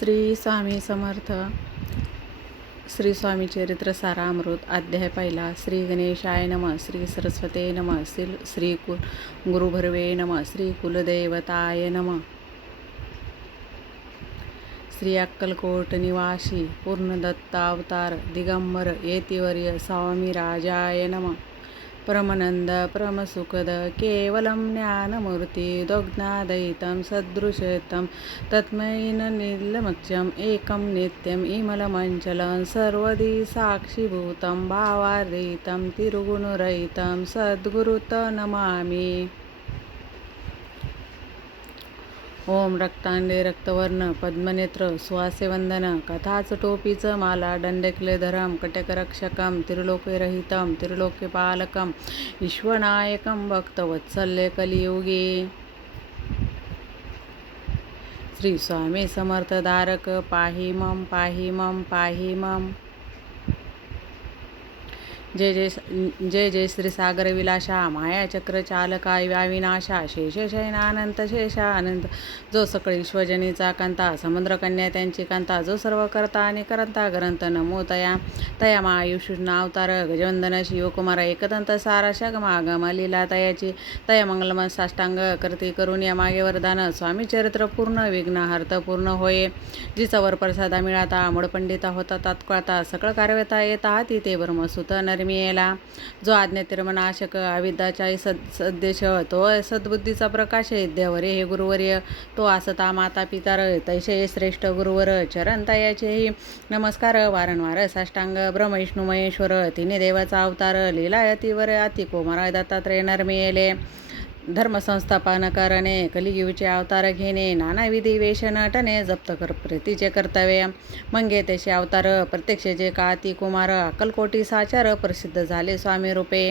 श्री स्वामी समर्थ. श्री स्वामी चरित्र सारामृत. अध्याय पहिला. श्री गणेशाय नमः. श्री सरस्वते नमः. श्री गुरुभर्वे नमः. श्री कुलदेवताय नमः. श्री अक्कलकोट निवासी पूर्णदत्तावतार दिगंबर येतिवर्य स्वामी राजाय नमः. परमनंद परमसुखद केवलं ज्ञानमूर्ति दोग्नादयितं सदृशतं तत्मै नीलमक्षम् एकं नित्यम् इमलमञ्चलं सर्वदी साक्षीभूतं भावारहितं तिरुगुणरहितं सद्गुरुतं नमामि. ओम रक्तांडे रक्तवर्ण पद्मनेत्र सुवासे वंदन कथाच टोपीच माला दंडक्लेधरम कटकरक्षकम त्रिलोकरहितं त्रिलोकपालकम विश्वनायकम भक्तवत्सल्य कलियुगे. श्री स्वामी समर्थ. धारक पाहि मम पाहि मम पाहि मम. जय जय श्री सागर विलासा माया चक्र चालका विनाशा शेष शयनानंत शेषानंत जो सकळ विश्वजनीचा कांता समुद्र कन्या त्यांची कांता जो सर्व करता आणि करंता ग्रंथ नमो तया तया महायुषुना अवतार गजवंदन शिवकुमार एकदंत सारा शगमागम लीला तयाची तया मंगलम साष्टांग करते करून या मागे वरदान स्वामी चरित्र पूर्ण विघ्नहर्त पूर्ण होय. जिचा वर प्रसादा मिळाता मुळपंडिता होता तात्काळता सकळ कार्यता येता हाती ते ब्रह्मसुत नरमियेला जो आज्ञा तिरमनाशक अविद्याचा सद्देश तो सद्बुद्धीचा प्रकाश विद्यावरे हे गुरुवर्य तो असता माता पितार तैसे श्रेष्ठ गुरुवर चरण तयाचेही नमस्कार वारंवार साष्टांग ब्रह्म विष्णू महेश्वर तिने देवाचा अवतार लीला अतिवर अति कोमार दत्तात्रय नरमियेले धर्मसंस्थापन करणे कलियुगचे अवतार घेणे नाना विधी वेश नटणे जप्त कर प्रीतीचे कर्तव्य मंगे त्याचे अवतार प्रत्यक्षचे काती कुमार अक्कलकोटी साचार प्रसिद्ध झाले स्वामी रूपे.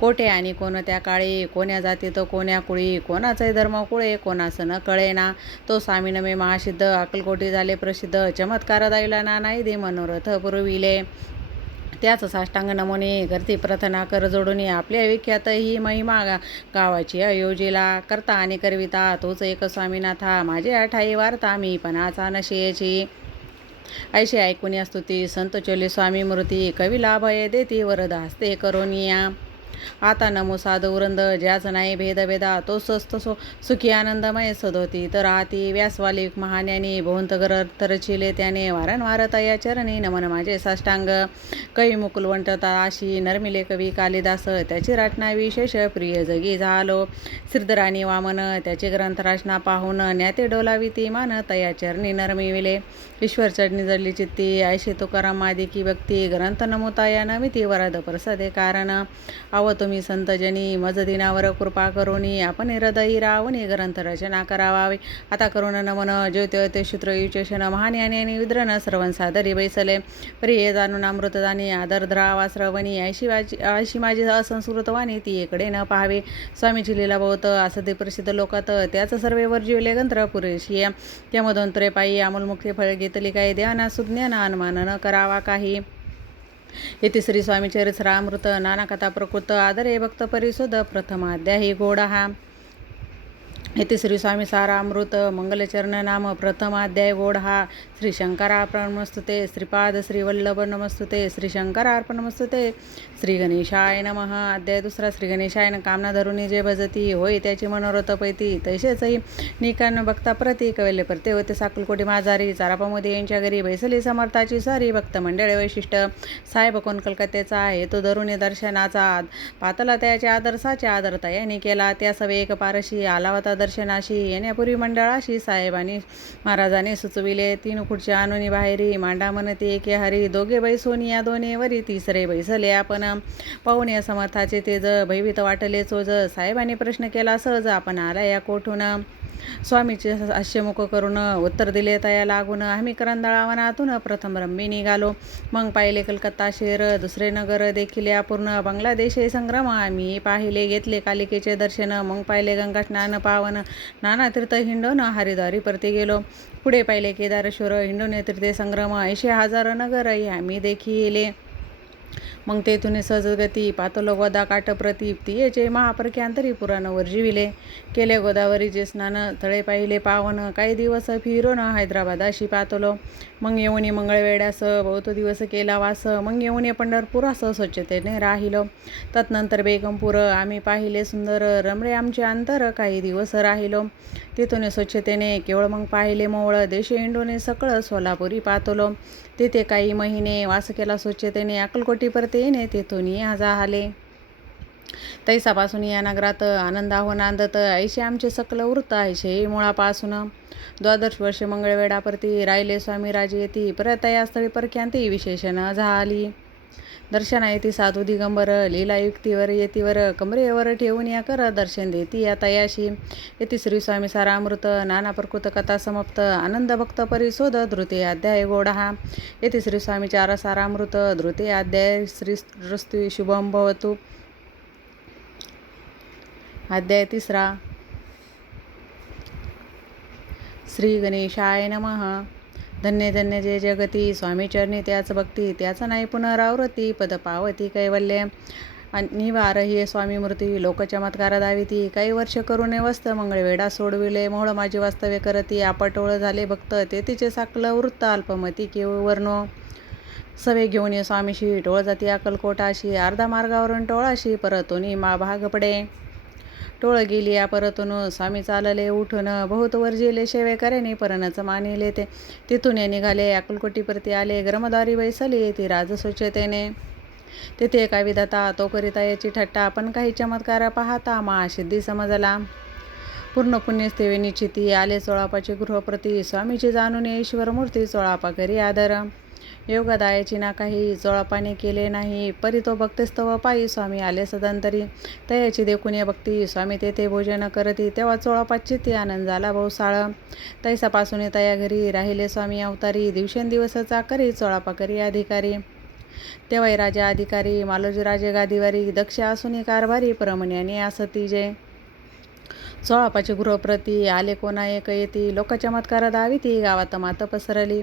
कोठे आणि कोणत्या काळी कोण्या जातीत कोण्या कुळी कोणाचे धर्म कुळे कोणास न कळेना तो स्वामी नमे महासिद्ध अक्कलकोटी झाले प्रसिद्ध चमत्कार दैला नाना विधी मनोरथ पुरविले. त्याच साष्टांग नमुने करती प्रार्थना कर जोडून आपल्या विख्यात ही महिमा गावाची अयोजीला करता आणि करविता तोच एक स्वामीनाथा माझे अठाई वार्ता मी पणाचा नशेची ऐशी ऐकून स्तुती संत चोले स्वामी मूर्ती कवीला भय देती वरद हस्ते करोनिया. आता नमो साधू वृंद ज्याच नाही भेदभेदा तो स्वस्त सुखी आनंदमय सदोती तर राहती व्यासवाली महाज्ञानी भोवंत तरचिले त्याने वारंवार तया चरणी नमन माझे साष्टांग. कवी मुकुलवंटता अशी नरमिले कवी कालिदास त्याची रचना विशेष प्रिय जगी झालो. श्रीधराणी वामन त्याचे ग्रंथ रचना पाहून ज्ञाते डोलाविती मान तया चरणी नरमिविले. ईश्वर चरणी जडली चित्ती ऐशी तुकाराम आदी की भक्ती ग्रंथ नमुता या नमिती वरद प्रसादे कारण आव तुम्ही संतजनी मज दिनावर कृपा करोनी आपण हृदयी रावणी ग्रंथ रचना करावावी. आता करुण नमन ज्योतिते शूत्र युचेशन महाज्ञानी आणि विद्रन सर्वन सादरी बैसले प्रिय जाणून अमृतदानी आदर द्रावा श्रवणी ऐशी माझी असंस्कृत वाणी ती इकडे न पाहावे. स्वामीची लीला बहुत असते प्रसिद्ध लोकात त्याच सर्वे वर्जिवले गंत्र पुरेशी त्यामधून त्रे पायी अमूलमुक्ती फळ घेतली काही ध्याना सुज्ञान अनुमान न करावा काही. येथे श्री स्वामी चरित्रामृत नाना कथा प्रकृत आदरे भक्त परिशोध प्रथमाध्याय ही गोडा हा. येथे श्री स्वामी सारामृत मंगलचरण नाम प्रथमाध्याय गोड हा. श्री शंकरार्पणमस्तुते श्रीपाद श्री वल्लभ नमस्तुते श्री शंकरार्पणमस्तुते श्री गणेशाय नमः. अध्याय दुसरा. श्री गणेशायन कामना धरुणी जे भजती होय त्याची मनोरथ पैती तैसेचही निकान भक्ता प्रती कवेले परते होते साकुलकोटी माझारी चारापामध्ये यांच्या घरी बैसली समर्थाची सारी भक्त मंडळे वैशिष्ट्य साहेब कोण कलकत्त्याचा हेतू धरुणी दर्शनाचा पातला त्याचे आदर्शाचे आदर तयाने केला त्या सवे एक पारशी आला होता दर्शनाशी येण्यापूर्वी मंडळाशी साहेबांनी महाराजांनी सुचविले. तीन खुर्च्या आणून बाहेरी मांडा म्हणते एके हरी दोघे बैसोनी या दोन्ही वरी तिसरे बैसले आपण पाहून या समर्थाचे तेज भयभीत वाटले चोज साहेबांनी प्रश्न केला सहज आपण आला या कोठून. स्वामीचे हास्यमुख करून उत्तर दिले तया लागून आम्ही करंदळावनातून प्रथम रम्मी निघालो मग पाहिले कलकत्ता शहर दुसरे नगर देखील अपूर्ण बांगलादेशी संग्राम आम्ही पाहिले घेतले कालिकेचे दर्शन मग पाहिले गंगा स्नान पावन नाना तीर्थ हिंडून हरिद्वारी परती गेलो. पुढे पाहिले केदारेश्वर हिंडून तीर्थे संग्राम 80,000 नगर आम्ही देखील मग तेथुनी सहजगती पातलो गोदा काट प्रतीप तियेचे महाप्रख्यांतरी पुराण वर्जिविले. केले गोदावरीचे स्नान तळे पाहिले पावन काही दिवस फिरून हैदराबादाशी पातलो. मग येऊनी मंगळवेढ्यास बहुत दिवस केला वास. मग येऊनी पंढरपुरास स्वच्छतेने राहिलो. तत्नंतर बेगमपूर आम्ही पाहिले सुंदर रमरे आमचे अंतर काही दिवस राहिलो. तिथून स्वच्छतेने केवळ मग पाहिले मोवळ देश इंडोने सकळ सोलापुरी पातलो. तेथे काही महिने वास केला स्वच्छतेने अक्कलकोटी परते येणे तेथून जाहले. तैसापासून या नगरात आनंद आहो नांदत ऐशे आमचे सकल वृत्त ऐशे मुळापासून. 12 वर्षे मंगळवेढापरती राहिले स्वामी राजे येती परत या स्थळी परक्यांती विशेषण झाली. दर्शना येती साधू दिगंबर लीला युक्तीवर येतीवर कमरेवर ठेवून या कर दर्शन देती या तयाशी. येती श्री स्वामी सारामृत नाना प्रकृत कथा समाप्त आनंद भक्त परिशोध धृते अध्याय गोडहा. येती श्री स्वामी चार सारामृत धृते अध्याय श्री रस्तु शुभम भवतु अध्याय 3. श्री गणेशाय नमः. धन्य धन्य जय जगती स्वामी चरणी त्याच भक्ती त्याच नाही पुनरावृत्ती पद पावती कैवल्य. निवार ही स्वामी मूर्ती लोकचमत्कार दाविती काही वर्ष करून वस्त मंगळवेढा सोडविले मोहळ माझी वास्तव्य करती आपटोळ झाले भक्त तेथीचे साकल वृत्त अल्पमती केव वर्णो. सवे घेऊन ये स्वामीशी टोळ जाती अक्कलकोटाशी अर्धा मार्गावरून टोळाशी परतोनी भाग पडे. टोळ गेली या परतून स्वामी चालले उठून बहुत वर्जिले शेवे करेने परनच मानिले ते. तिथून निघाले अक्कलकोटी परती आले ग्रमदारी बैसली ती राज स्वच्छतेने. तिथे एका विधाता तो करिता याची ठट्टा आपण काही चमत्कार पाहता महासिद्धी समजला. पूर्ण पुण्यस्थेवे निश्चिती आले चोळापाचे गृहप्रती स्वामीची जाणून ईश्वर मूर्ती चोळापा करी आदर. योगदायाची ना काही चोळापाने केले नाही परी तो भक्तिस्तव पायी स्वामी आले सदंतरी. तयाची देखून या भक्ती स्वामी तेथे भोजन करती तेव्हा चोळापात चित्ती आनंद झाला बहुसाळ. तैसापासून तया घरी राहिले स्वामी अवतारी दिवसेंदिवस चाकरी चोळापा करी अधिकारी. तेव्हाही राजा अधिकारी मालोजी राजे गादीवारी दक्ष असून कारभारी परमण्याने असती जय. चोळापाची गृहप्रती आले कोणा एक येती लोकचमत्कार दाविती गावात मात पसरली.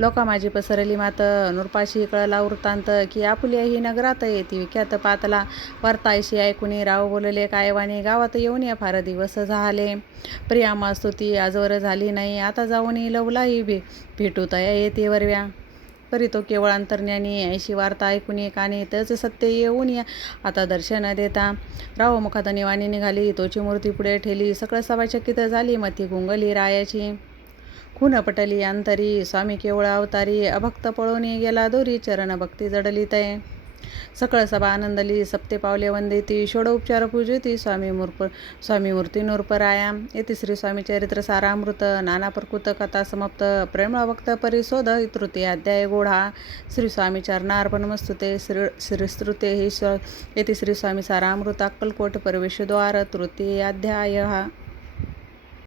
लोका माझी पसरली मात नुरपाशी कळला वृत्तांत की आपुल्या ही नगरात येती विख्यात पातला. वार्तायशी ऐकुनी राव बोलले कायवानी गावात येऊन या फार दिवस झाले. प्रियामा स्तुती आजवर झाली नाही आता जाऊन लवलाही भेटू तया येते वरव्या. परी तो केवळ अंतर्ज्ञानी ऐशी वार्ता ऐकून कानी त्याच सत्य येऊन या आता दर्शन देता. राव मुखात निवाणी निघाली तोची मूर्ती पुढे ठेली सकळ सभा चकित झाली मती गुंगली रायाची. खून पटली अंतरी स्वामी केवळ अवतारी अभक्त पळून गेला दोरी चरण भक्ती जडली तय. सकळ सभा आनंदली सप्ते पावले वंदिती षोडोपचार पूजिती स्वामी मूर्ती नूरपराया. येथे श्री स्वामी चरित्र सारामृत नाना प्रकृत कथा समाप्त प्रेमळ भक्त परिशोध तृतीय अध्याय गोढा. श्री स्वामी चरणार्पणमस्तुते श्रीस्तुते येथे श्री स्वामी सारामृत अक्कलकोट प्रवेशद्वार तृतीय अध्याय.